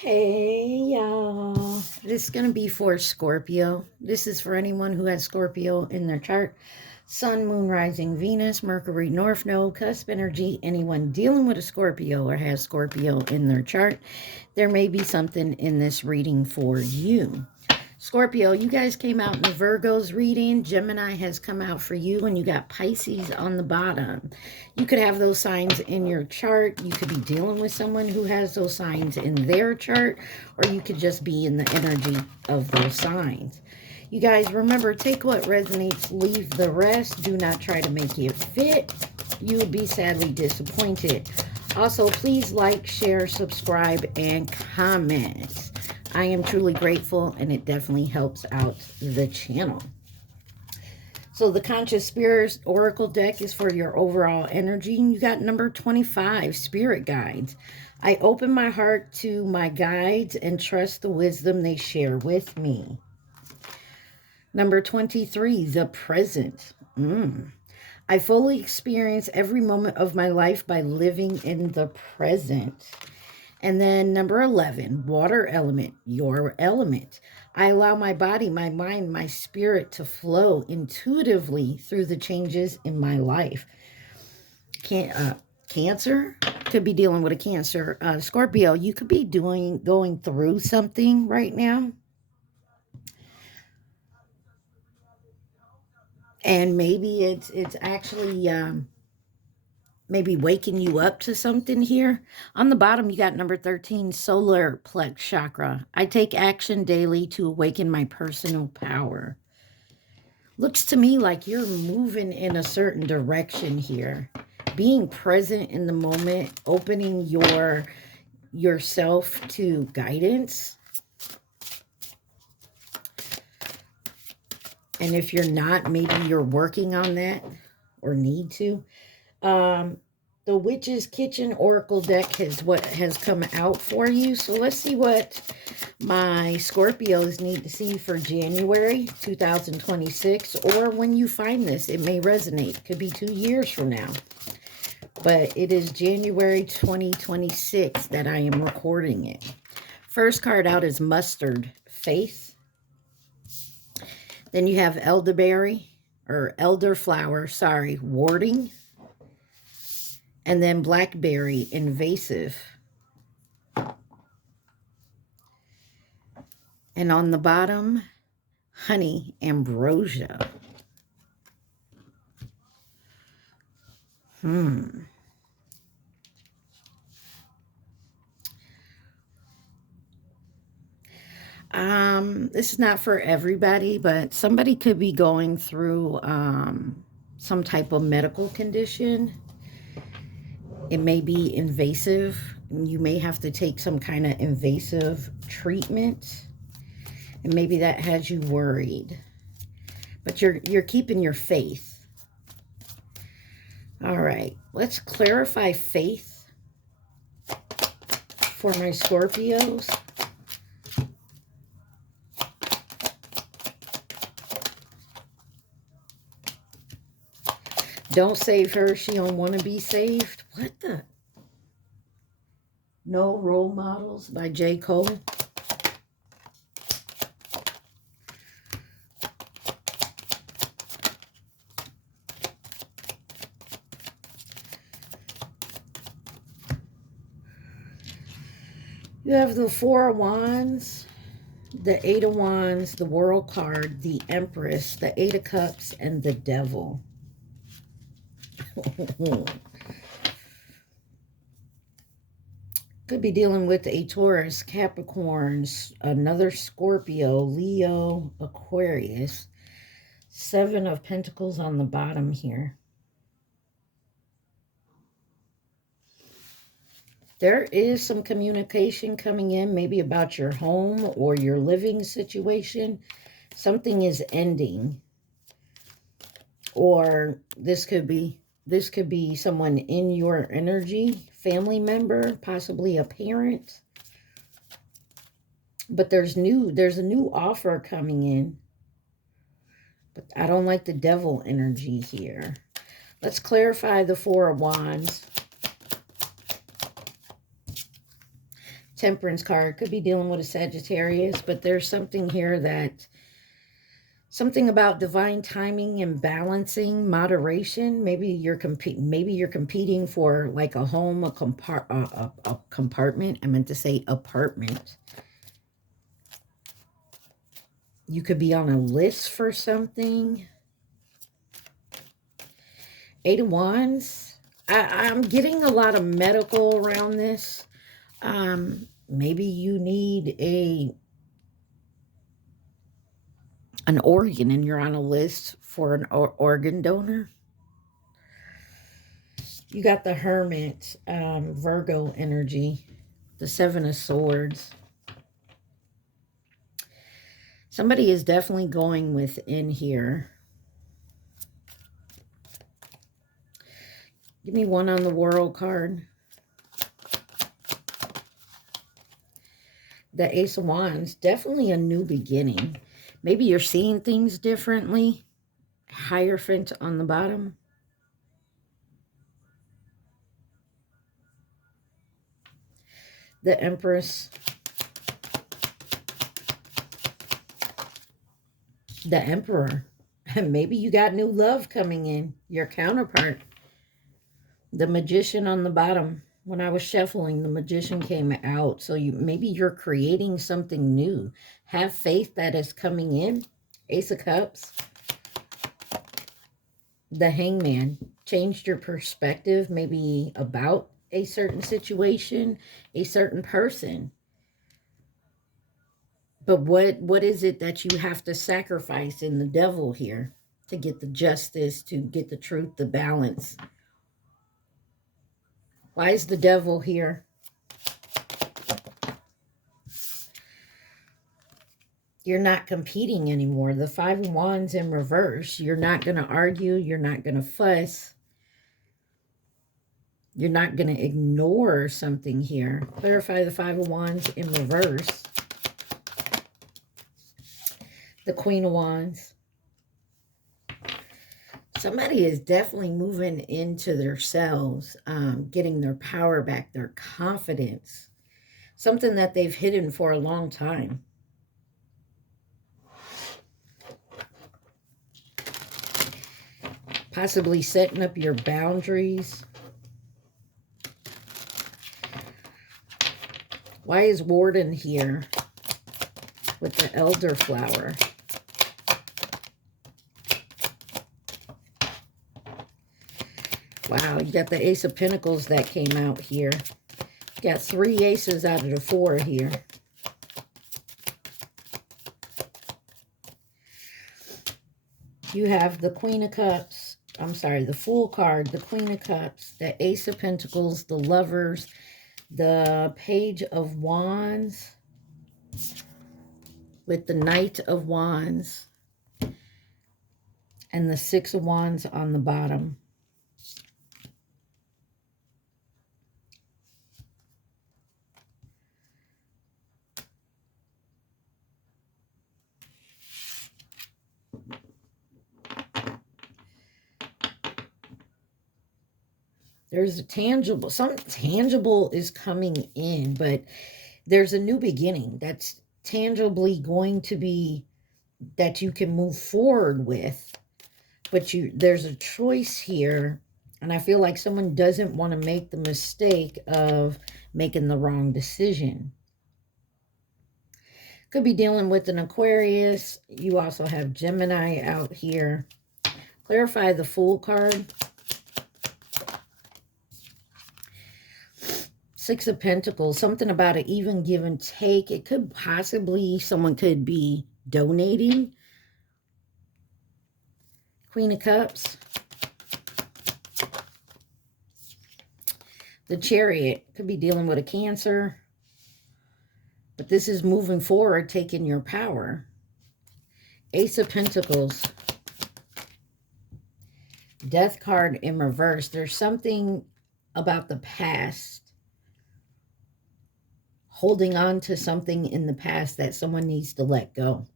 Hey y'all, this is going to be for Scorpio. This is for anyone who has Scorpio in their chart. Sun, Moon, Rising, Venus, Mercury, North Node, Cusp energy. Anyone dealing with a Scorpio or has Scorpio in their chart, there may be something in this reading for you. Scorpio, you guys came out in the Virgo's reading. Gemini has come out for you, and you got Pisces on the bottom. You could have those signs in your chart. You could be dealing with someone who has those signs in their chart, or you could just be in the energy of those signs. You guys, remember, take what resonates, leave the rest. Do not try to make it fit. You would be sadly disappointed. Also, please like, share, subscribe, and comment. I am truly grateful, and it definitely helps out the channel. So the Conscious Spirit Oracle deck is for your overall energy. And you got number 25, Spirit Guides. I open my heart to my guides and trust the wisdom they share with me. Number 23, the Present. I fully experience every moment of my life by living in the present. And then number 11, water element, your element. I allow my body, my mind, my spirit to flow intuitively through the changes in my life. Cancer, could be dealing with a cancer. Scorpio, you could be going through something right now. And maybe it's actually maybe waking you up to something here. On the bottom, you got number 13, solar plex chakra. I take action daily to awaken my personal power. Looks to me like you're moving in a certain direction here. Being present in the moment, opening yourself to guidance. And if you're not, maybe you're working on that or need to. The Witch's Kitchen Oracle deck is what has come out for you. So let's see what my Scorpios need to see for January 2026. Or when you find this, it may resonate. Could be 2 years from now. But it is January 2026 that I am recording it. First card out is Mustard Faith. Then you have elderberry, or elderflower, sorry, warding. And then blackberry, invasive. And on the bottom, honey, ambrosia. This is not for everybody, but somebody could be going through some type of medical condition. It may be invasive. You may have to take some kind of invasive treatment. And maybe that has you worried. But you're keeping your faith. All right. Let's clarify faith for my Scorpios. Don't save her. She don't want to be saved. What the? No Role Models by J. Cole. You have the Four of Wands, the Eight of Wands, the World card, the Empress, the Eight of Cups, and the Devil. Could be dealing with a Taurus, Capricorns, another Scorpio, Leo, Aquarius. Seven of Pentacles on the bottom here. There is some communication coming in, maybe about your home or your living situation. Something is ending. Or this could be someone in your energy, family member, possibly a parent. But there's a new offer coming in. But I don't like the Devil energy here. Let's clarify the Four of Wands. Temperance card. Could be dealing with a Sagittarius, but there's something here that, something about divine timing and balancing, moderation. Maybe you're competing for like a home, a compartment. I meant to say apartment. You could be on a list for something. Eight of Wands. I'm getting a lot of medical around this. Maybe you need an organ and you're on a list for an organ donor. You got the Hermit, Virgo energy, the Seven of Swords. Somebody is definitely going within here. Give me one on the World card. The Ace of Wands, definitely a new beginning. Maybe you're seeing things differently. Hierophant on the bottom. The Empress. The Emperor. And maybe you got new love coming in. Your counterpart. The Magician on the bottom. When I was shuffling, the Magician came out. So maybe you're creating something new. Have faith that is coming in. Ace of Cups. The Hangman. Changed your perspective maybe about a certain situation, a certain person. But what is it that you have to sacrifice in the Devil here to get the justice, to get the truth, the balance? Why is the Devil here? You're not competing anymore. The Five of Wands in reverse. You're not going to argue. You're not going to fuss. You're not going to ignore something here. Clarify the Five of Wands in reverse. The Queen of Wands. Somebody is definitely moving into themselves, getting their power back, their confidence. Something that they've hidden for a long time. Possibly setting up your boundaries. Why is Warden here with the elderflower? Wow, you got the Ace of Pentacles that came out here. You got 3 aces out of the 4 here. You have the Queen of Cups. I'm sorry, the Fool card, the Queen of Cups, the Ace of Pentacles, the Lovers, the Page of Wands with the Knight of Wands and the Six of Wands on the bottom. There's a tangible, something tangible is coming in, but there's a new beginning that's tangibly going to be, that you can move forward with. But there's a choice here, and I feel like someone doesn't want to make the mistake of making the wrong decision. Could be dealing with an Aquarius. You also have Gemini out here. Clarify the Fool card. Six of Pentacles, something about an even give and take. It could possibly, someone could be donating. Queen of Cups. The Chariot, could be dealing with a Cancer. But this is moving forward, taking your power. Ace of Pentacles. Death card in reverse. There's something about the past. Holding on to something in the past that someone needs to let go.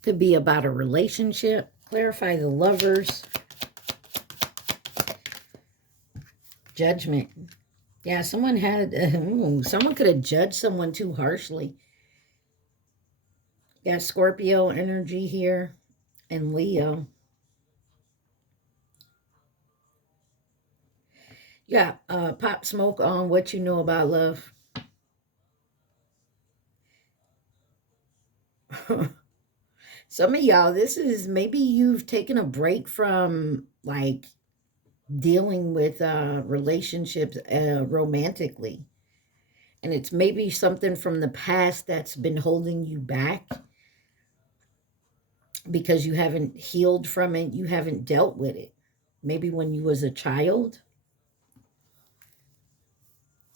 Could be about a relationship. Clarify the Lovers. Judgment. Yeah, someone had, someone could have judged someone too harshly. Got Scorpio energy here and Leo. Yeah, pop smoke on what you know about love. Some of y'all, this is maybe you've taken a break from like dealing with relationships romantically. And it's maybe something from the past that's been holding you back because you haven't healed from it, you haven't dealt with it. Maybe when you was a child.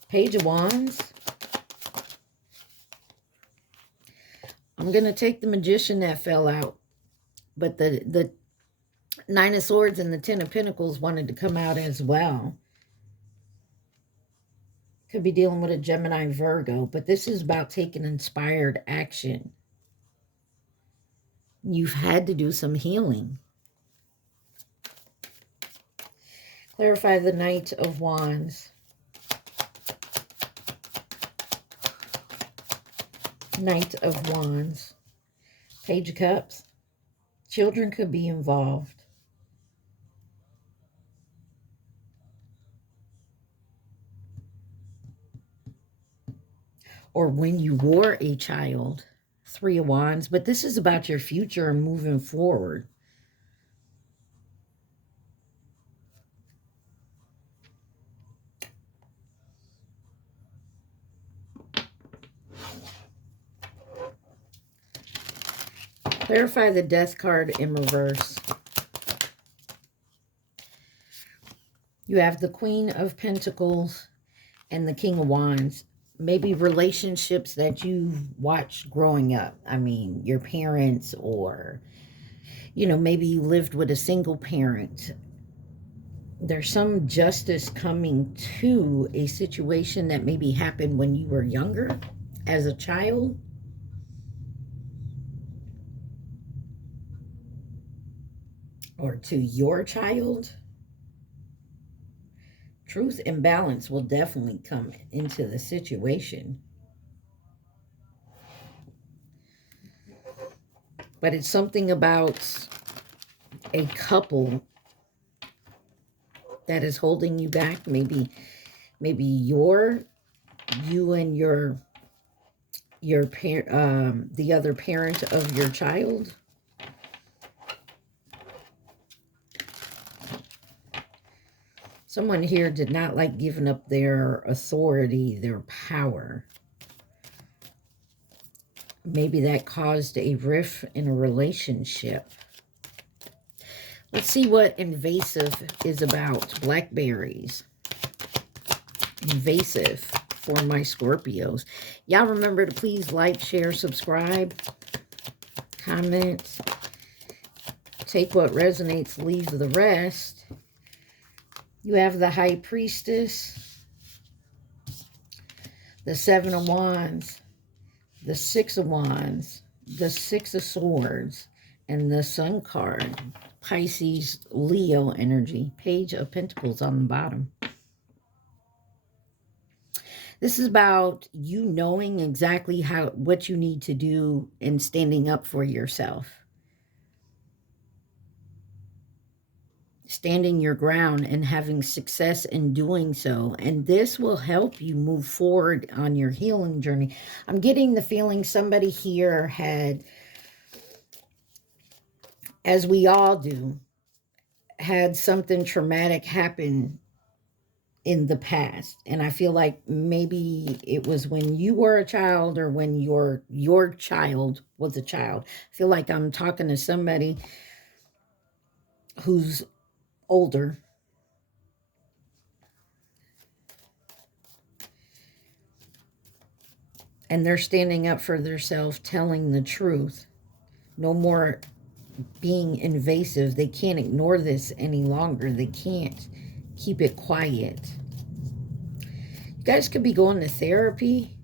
Page of Wands. I'm going to take the Magician that fell out. But the Nine of Swords and the Ten of Pentacles wanted to come out as well. Could be dealing with a Gemini Virgo. But this is about taking inspired action. You've had to do some healing. Clarify the Knight of Wands. Knight of Wands. Page of Cups. Children could be involved. Or when you were a child. Three of Wands. But this is about your future and moving forward. Clarify the Death card in reverse. You have the Queen of Pentacles and the King of Wands. Maybe relationships that you've watched growing up. I mean, your parents, or, you know, maybe you lived with a single parent. There's some justice coming to a situation that maybe happened when you were younger as a child. Or to your child. Truth and balance will definitely come into the situation. But it's something about a couple that is holding you back. Maybe you and your parent, the other parent of your child. Someone here did not like giving up their authority, their power. Maybe that caused a rift in a relationship. Let's see what invasive is about. Blackberries. Invasive for my Scorpios. Y'all remember to please like, share, subscribe, comment. Take what resonates, leave the rest. You have the High Priestess, the Seven of Wands, the Six of Wands, the Six of Swords, and the Sun card. Pisces, Leo energy. Page of Pentacles on the bottom. This is about you knowing exactly what you need to do and standing up for yourself. Standing your ground and having success in doing so. And this will help you move forward on your healing journey. I'm getting the feeling somebody here had, as we all do, had something traumatic happen in the past. And I feel like maybe it was when you were a child or when your child was a child. I feel like I'm talking to somebody who's older. And they're standing up for themselves, telling the truth. No more being invasive. They can't ignore this any longer. They can't keep it quiet. You guys could be going to therapy.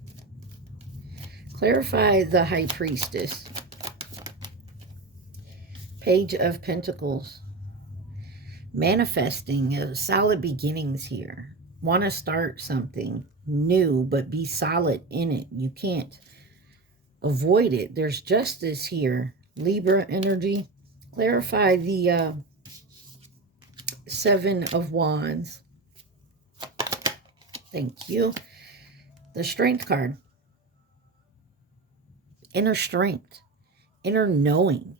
Clarify the High Priestess. Page of Pentacles. Manifesting solid beginnings here. want to start something new, but be solid in it. You can't avoid it. There's justice here. Libra energy. Clarify the Seven of Wands. Thank you. The Strength card. Inner strength. Inner knowing.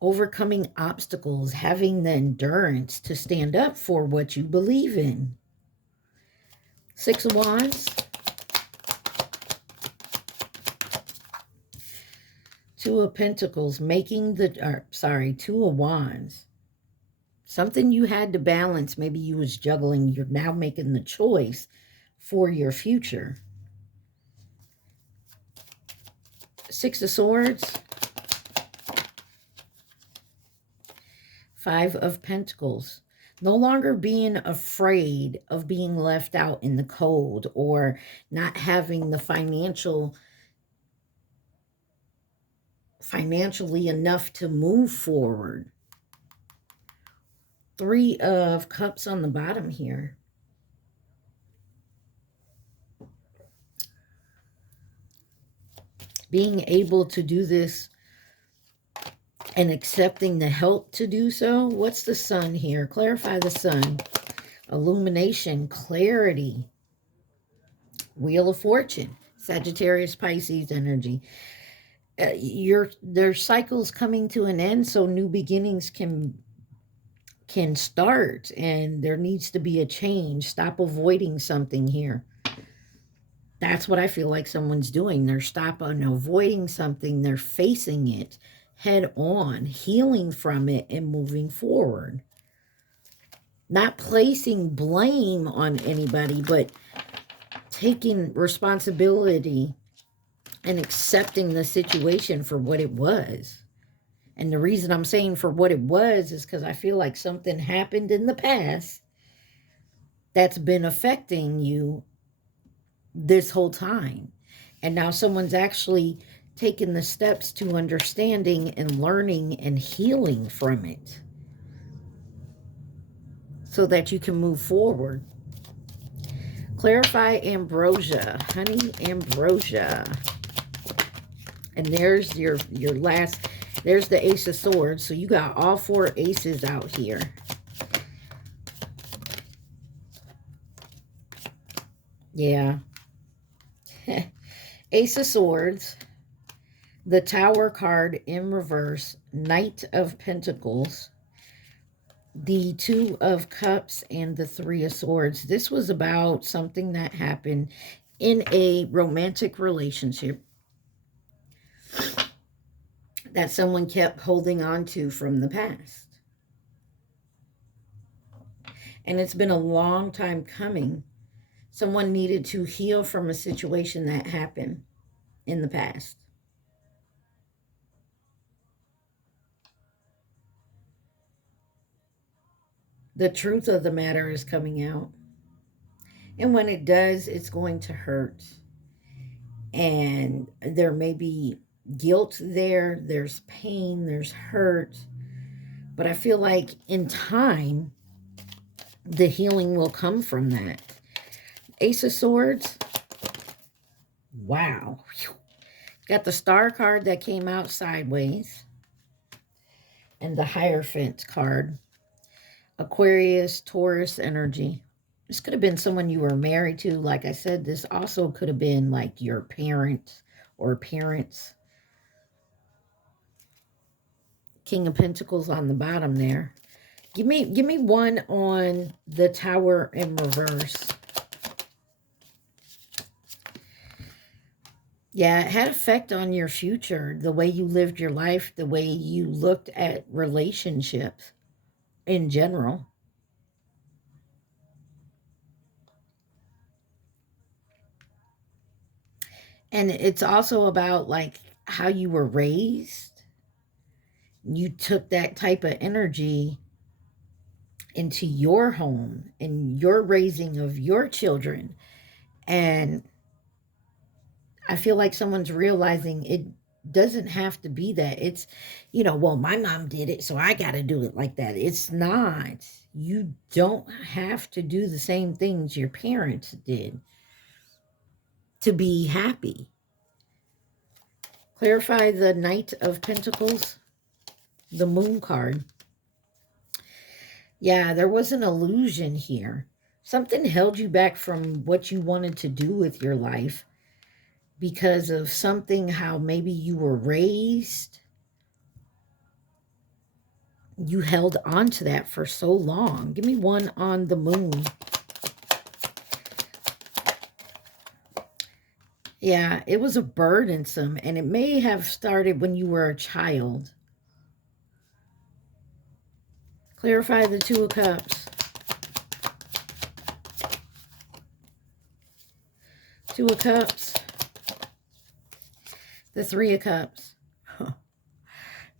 Overcoming obstacles. Having the endurance to stand up for what you believe in. Six of Wands. Two of Pentacles. Two of Wands. Something you had to balance. Maybe you was juggling. You're now making the choice for your future. Six of Swords. Five of Pentacles. No longer being afraid of being left out in the cold or not having the financially enough to move forward. Three of Cups on the bottom here. Being able to do this and accepting the help to do so. What's the Sun here? Clarify the Sun. Illumination, clarity. Wheel of Fortune. Sagittarius, Pisces energy. There's cycles coming to an end, so new beginnings can start, and there needs to be a change. Stop avoiding something here. That's what I feel like someone's doing. They're stopping avoiding something. They're facing it head on, healing from it, and moving forward. Not placing blame on anybody, but taking responsibility and accepting the situation for what it was. And the reason I'm saying for what it was is because I feel like something happened in the past that's been affecting you this whole time. And now someone's actually taken the steps to understanding and learning and healing from it so that you can move forward. Clarify ambrosia, honey ambrosia. And there's your last, there's the Ace of Swords. So you got all four aces out here. Yeah. Ace of Swords, the Tower card in reverse, Knight of Pentacles, the Two of Cups, and the Three of Swords. This was about something that happened in a romantic relationship that someone kept holding on to from the past. And it's been a long time coming. Someone needed to heal from a situation that happened in the past. The truth of the matter is coming out. And when it does, it's going to hurt. And there may be guilt there, there's pain, there's hurt. But I feel like in time, the healing will come from that. Ace of Swords. Wow. Got the Star card that came out sideways. And the Hierophant card. Aquarius, Taurus energy. This could have been someone you were married to. Like I said, this also could have been like your parent or parents. King of Pentacles on the bottom there. Give me one on the Tower in reverse. Yeah, it had effect on your future, the way you lived your life, the way you looked at relationships in general. And it's also about like how you were raised. You took that type of energy into your home and your raising of your children. And I feel like someone's realizing it doesn't have to be that. It's, you know, well, my mom did it, so I got to do it like that. It's not. You don't have to do the same things your parents did to be happy. Clarify the Knight of Pentacles, the Moon card. Yeah, there was an illusion here. Something held you back from what you wanted to do with your life because of something, how maybe you were raised. You held on to that for so long. Give me one on the Moon. Yeah, it was a burdensome, and it may have started when you were a child. Clarify the Two of Cups. Two of Cups. The Three of Cups.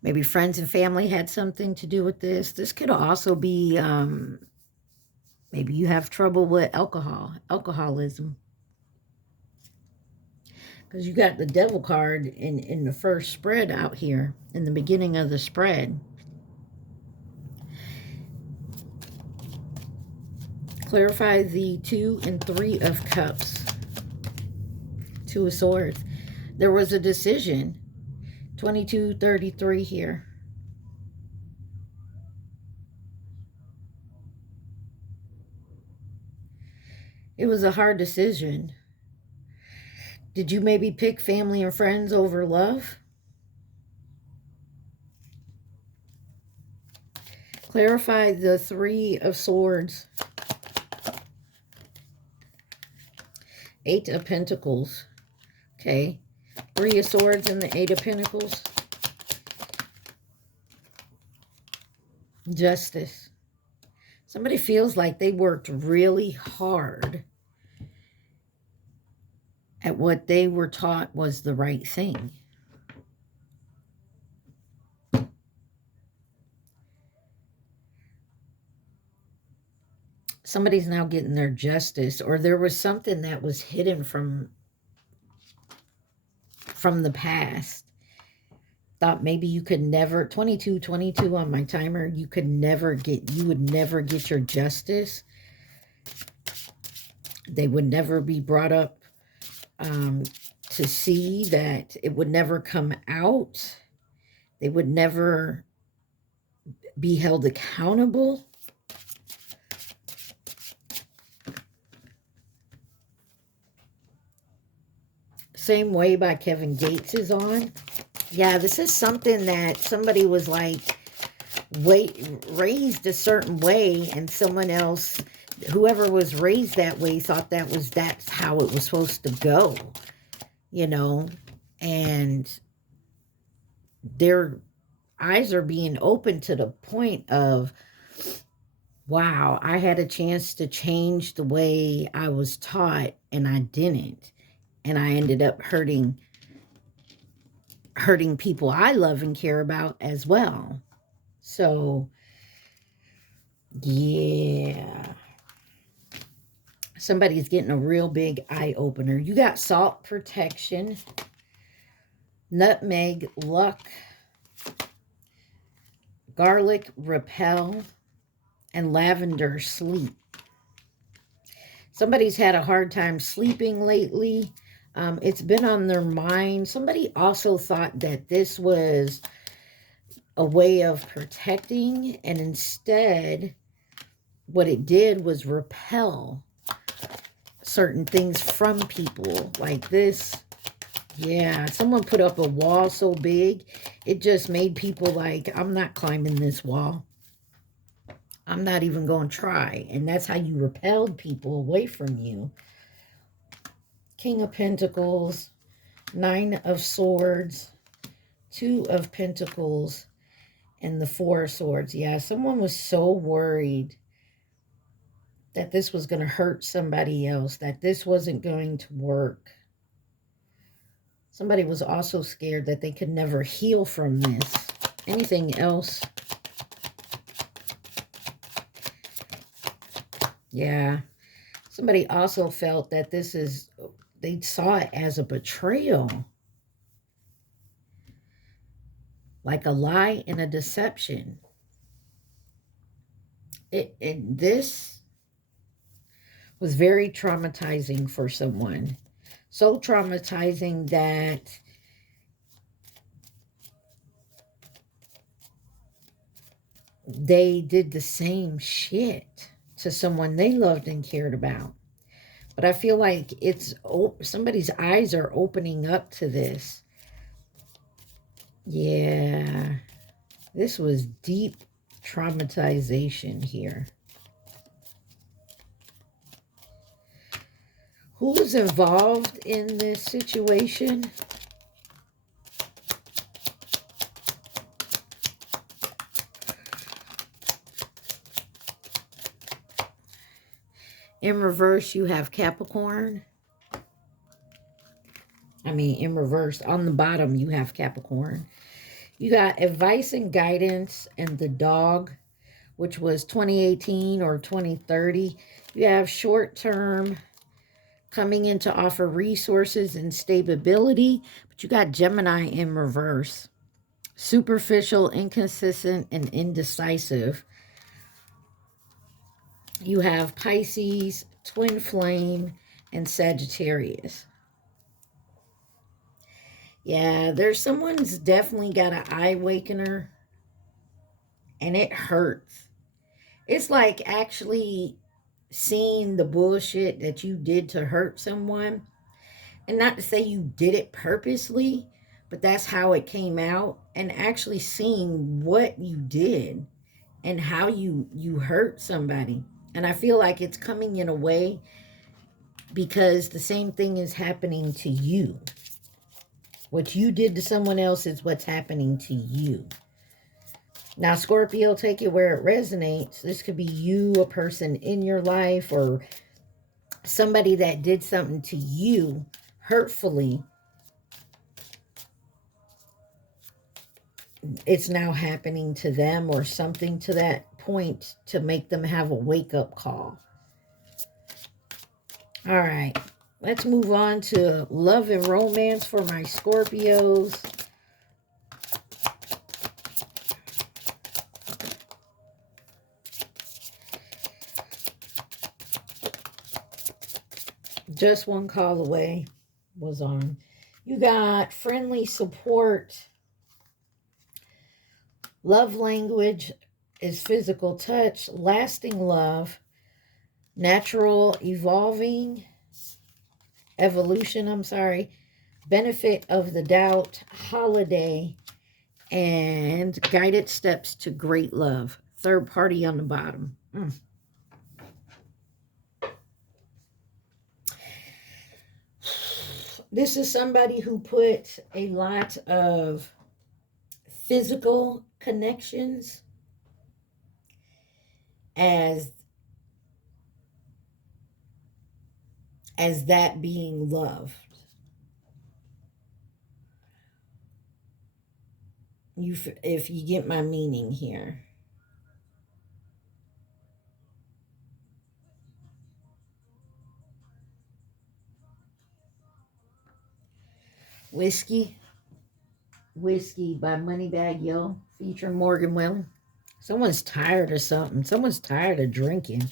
Maybe friends and family had something to do with this. This could also be, maybe you have trouble with alcoholism. Because you got the Devil card in the first spread out here, in the beginning of the spread. Clarify the Two and Three of Cups. Two of Swords. There was a decision. 2233 here. It was a hard decision. Did you maybe pick family and friends over love? Clarify the Three of Swords. Eight of Pentacles. Okay. Three of Swords and the Eight of Pentacles. Justice. Somebody feels like they worked really hard at what they were taught was the right thing. Somebody's now getting their justice, or there was something that was hidden from the past. Thought maybe you could never, 22 on my timer, you would never get your justice. They would never be brought up to see that. It would never come out. They would never be held accountable. Same Way by Kevin Gates is on. Yeah, this is something that somebody was like raised a certain way, and someone else, whoever was raised that way, thought that's how it was supposed to go, you know, and their eyes are being opened to the point of, wow, I had a chance to change the way I was taught, and I didn't. And I ended up hurting people I love and care about as well. So, yeah. Somebody's getting a real big eye-opener. You got Salt Protection, Nutmeg Luck, Garlic Repel, and Lavender Sleep. Somebody's had a hard time sleeping lately. It's been on their mind. Somebody also thought that this was a way of protecting, and instead what it did was repel certain things from people like this. Yeah, someone put up a wall so big, it just made people like, I'm not climbing this wall. I'm not even going to try. And that's how you repelled people away from you. King of Pentacles, Nine of Swords, Two of Pentacles, and the Four of Swords. Yeah, someone was so worried that this was going to hurt somebody else, that this wasn't going to work. Somebody was also scared that they could never heal from this. Anything else? Yeah. Somebody also felt that they saw it as a betrayal. like a lie and a deception. This was very traumatizing for someone. So traumatizing that they did the same shit to someone they loved and cared about. But I feel like somebody's eyes are opening up to this. Yeah, this was deep traumatization here. Who's involved in this situation? In reverse, you have Capricorn. In reverse, on the bottom, you have Capricorn. You got advice and guidance and the dog, which was 2018 or 2030. You have short term, coming in to offer resources and stability, but you got Gemini in reverse. Superficial, inconsistent, and indecisive. You have Pisces, twin flame, and Sagittarius. Yeah, someone's definitely got an eye awakener, and it hurts. It's like actually seeing the bullshit that you did to hurt someone. And not to say you did it purposely, but that's how it came out. And actually seeing what you did and how you hurt somebody. And I feel like it's coming in a way because the same thing is happening to you. What you did to someone else is what's happening to you. Now, Scorpio, take it where it resonates. This could be you, a person in your life, or somebody that did something to you hurtfully. It's now happening to them or something to that point to make them have a wake-up call. All right. Let's move on to love and romance for my Scorpios. Just one call away was on. You got friendly support. Love language is physical touch, lasting love, natural evolution, benefit of the doubt, holiday, and guided steps to great love. Third party on the bottom. This is somebody who put a lot of physical connections as that being loved. If you get my meaning here. Whiskey by Moneybag Yo, featuring Morgan Wallen. Someone's tired of something. Someone's tired of drinking.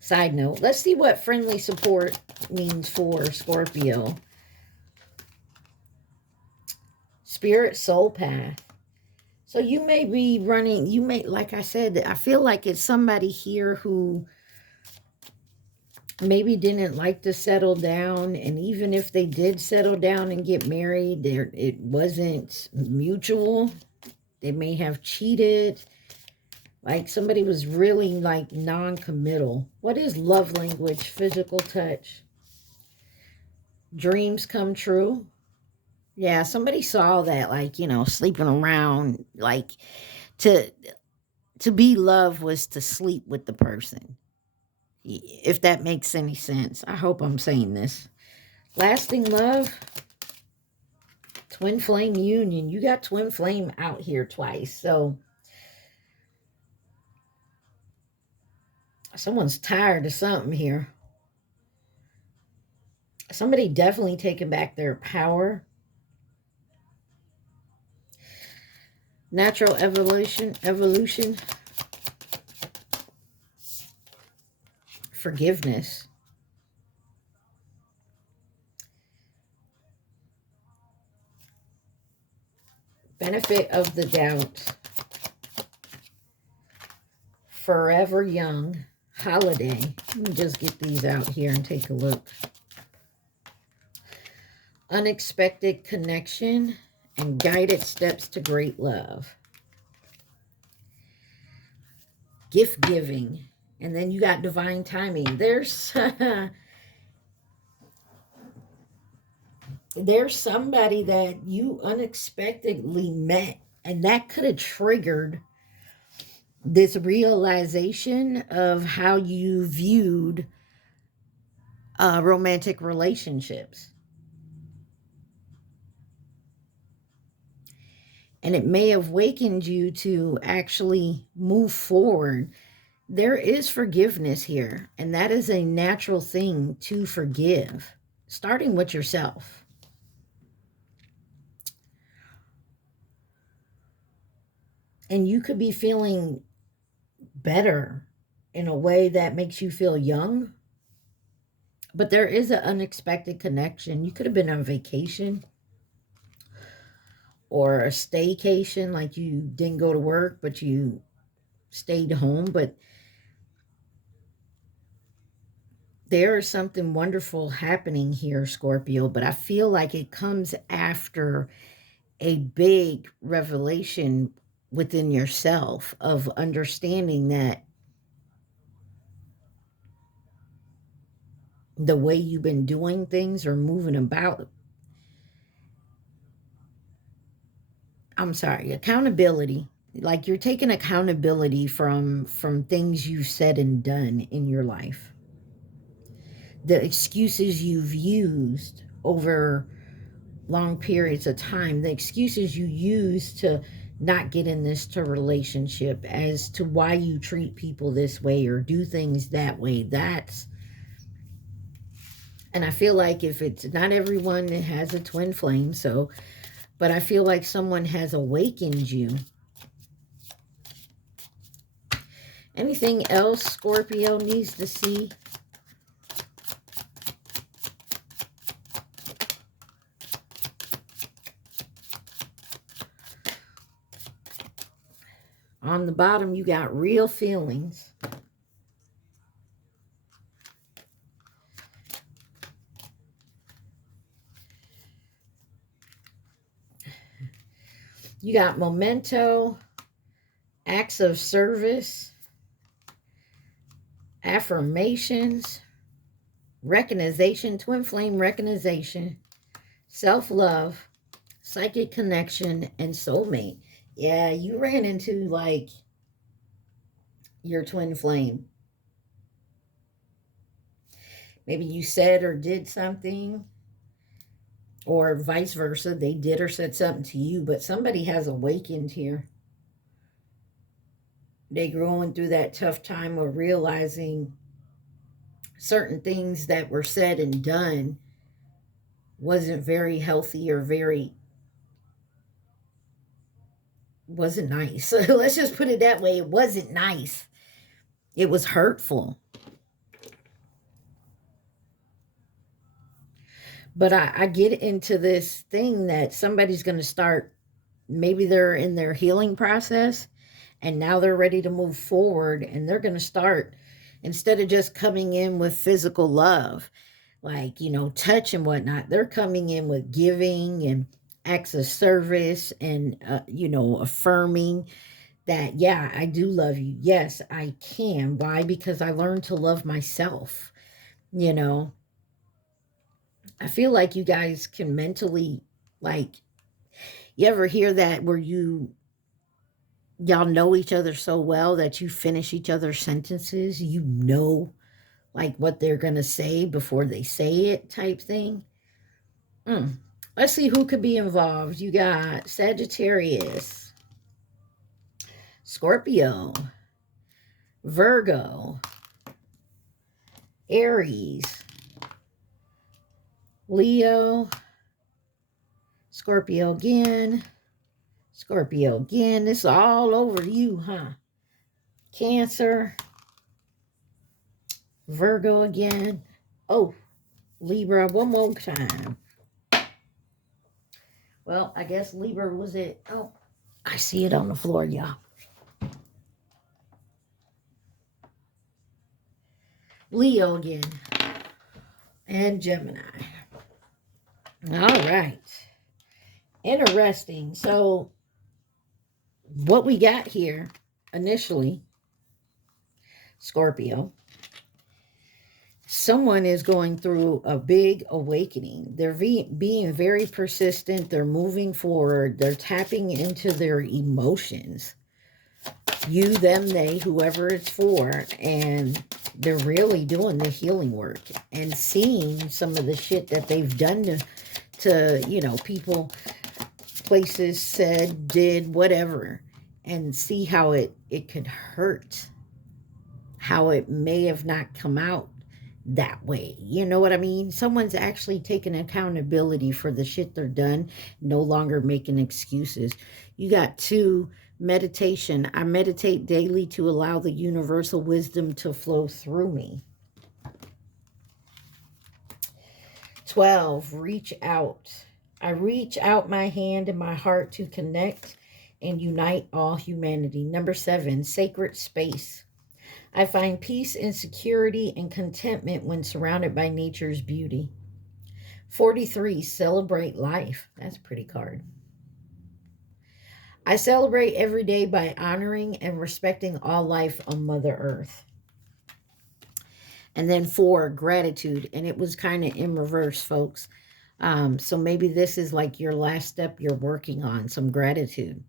Side note, let's see what friendly support means for Scorpio. Spirit soul path. So you may be running, like I said, I feel like it's somebody here who maybe didn't like to settle down. And even if they did settle down and get married, it wasn't mutual. They may have cheated. Like somebody was really like non-committal. What is love language? Physical touch. Dreams come true. Yeah, somebody saw that, like, sleeping around, like to be loved was to sleep with the person. If that makes any sense. I hope I'm saying this. Lasting love. Twin flame union. You got twin flame out here twice. So someone's tired of something here. Somebody definitely taking back their power. Natural evolution, forgiveness, benefit of the doubt, forever young, holiday. Let me just get these out here and take a look. Unexpected connection and guided steps to great love. Gift giving. And then you got divine timing. There's there's somebody that you unexpectedly met, and that could have triggered this realization of how you viewed romantic relationships. And it may have awakened you to actually move forward. There is forgiveness here, and that is a natural thing to forgive, starting with yourself. And you could be feeling better in a way that makes you feel young, but there is an unexpected connection. You could have been on vacation or a staycation, like you didn't go to work, but you stayed home. But there is something wonderful happening here, Scorpio, but I feel like it comes after a big revelation within yourself of understanding that the way you've been doing things or moving about, accountability. Like you're taking accountability from things you've said and done in your life. The excuses you've used over long periods of time, the excuses you use to not get in this to relationship as to why you treat people this way or do things that way. And I feel like if it's not everyone that has a twin flame, so, but I feel like someone has awakened you. Anything else Scorpio needs to see? On the bottom, you got real feelings. You got memento, acts of service, affirmations, recognition, twin flame recognition, self-love, psychic connection, and soulmate. Yeah, you ran into like your twin flame. Maybe you said or did something, or vice versa. They did or said something to you, but somebody has awakened here. They going through that tough time of realizing certain things that were said and done wasn't very healthy or wasn't nice. Let's just put it that way. It wasn't nice. It was hurtful. But I get into this thing that somebody's going to start, maybe they're in their healing process and now they're ready to move forward, and they're going to start, instead of just coming in with physical love, like, touch and whatnot, they're coming in with giving and acts of service and, affirming that, yeah, I do love you. Yes, I can. Why? Because I learned to love myself. I feel like you guys can mentally, like, you ever hear that where y'all know each other so well that you finish each other's sentences, like what they're going to say before they say it, type thing. Let's see who could be involved. You got Sagittarius, Scorpio, Virgo, Aries, Leo, Scorpio again, Scorpio, again, this is all over you, huh? Cancer, Virgo again. Oh, Libra, one more time. Well, I guess Libra was it. Oh, I see it on the floor, y'all. Leo again. And Gemini. All right. Interesting. So, what we got here initially, Scorpio, someone is going through a big awakening. They're being very persistent. They're moving forward. They're tapping into their emotions. You, them, they, whoever it's for. And they're really doing the healing work and seeing some of the shit that they've done to you know, people, places, said, did, whatever, and see how it could hurt, how it may have not come out that way. You know what I mean? Someone's actually taking accountability for the shit they're done, no longer making excuses. You got 2, meditation. I meditate daily to allow the universal wisdom to flow through me. 12, reach out. I reach out my hand and my heart to connect and unite all humanity. Number 7, sacred space. I find peace and security and contentment when surrounded by nature's beauty. 43, celebrate life. That's a pretty card. I celebrate every day by honoring and respecting all life on Mother Earth. And then 4, gratitude. And it was kind of in reverse, folks. So maybe this is like your last step you're working on, some gratitude.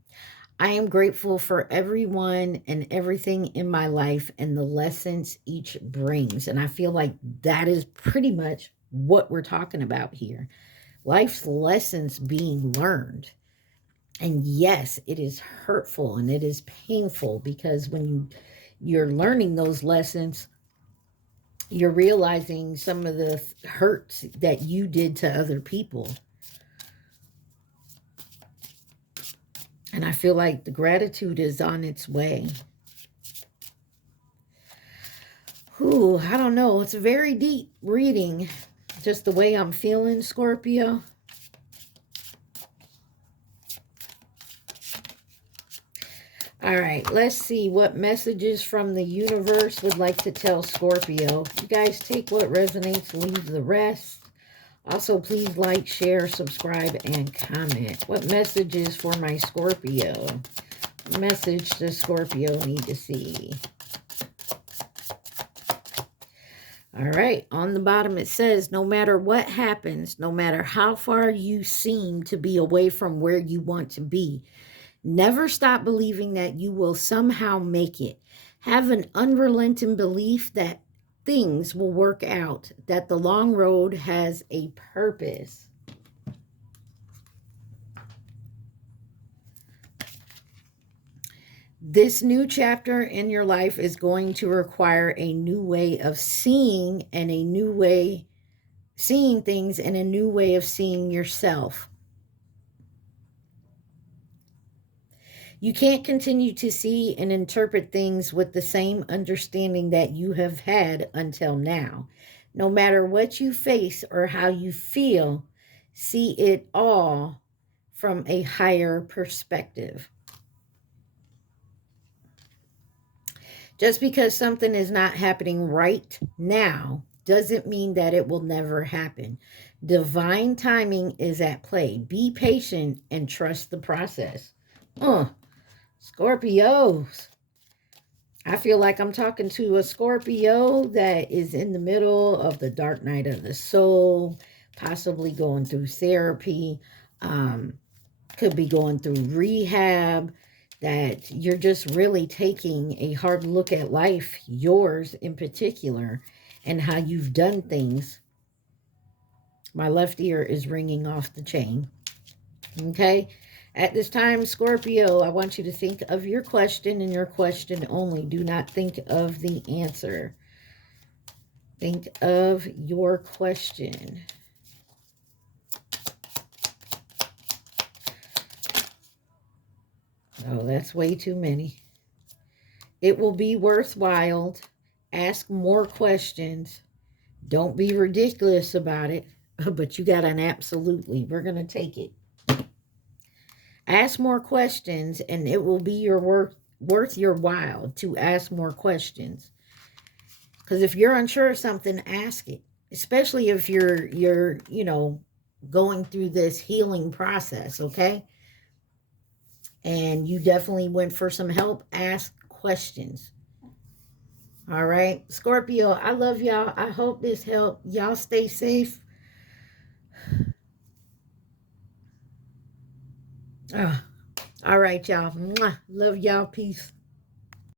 I am grateful for everyone and everything in my life and the lessons each brings. And I feel like that is pretty much what we're talking about here. Life's lessons being learned. And yes, it is hurtful and it is painful because when you're learning those lessons, you're realizing some of the hurts that you did to other people. And I feel like the gratitude is on its way. Ooh, I don't know. It's a very deep reading. Just the way I'm feeling, Scorpio. All right, let's see what messages from the universe would like to tell Scorpio. You guys take what resonates, leave the rest. Also, please like, share, subscribe, and comment. What messages for my Scorpio? What message does Scorpio need to see? All right, on the bottom it says, no matter what happens, no matter how far you seem to be away from where you want to be, never stop believing that you will somehow make it. Have an unrelenting belief that things will work out, that the long road has a purpose. This new chapter in your life is going to require a new way of seeing and a new way, seeing things and a new way of seeing yourself. You can't continue to see and interpret things with the same understanding that you have had until now. No matter what you face or how you feel, see it all from a higher perspective. Just because something is not happening right now doesn't mean that it will never happen. Divine timing is at play. Be patient and trust the process. Scorpios. I feel like I'm talking to a Scorpio that is in the middle of the dark night of the soul, possibly going through therapy, could be going through rehab, that you're just really taking a hard look at life, yours in particular, and how you've done things. My left ear is ringing off the chain. Okay? At this time, Scorpio, I want you to think of your question and your question only. Do not think of the answer. Think of your question. that's way too many. It will be worthwhile. Ask more questions. Don't be ridiculous about it. But you got an absolutely. We're going to take it. Ask more questions, and it will be worth your while to ask more questions. Because if you're unsure of something, ask it. Especially if you're going through this healing process, okay? And you definitely went for some help. Ask questions. All right, Scorpio, I love y'all. I hope this helped. Y'all stay safe. All right, y'all. Love y'all. Peace.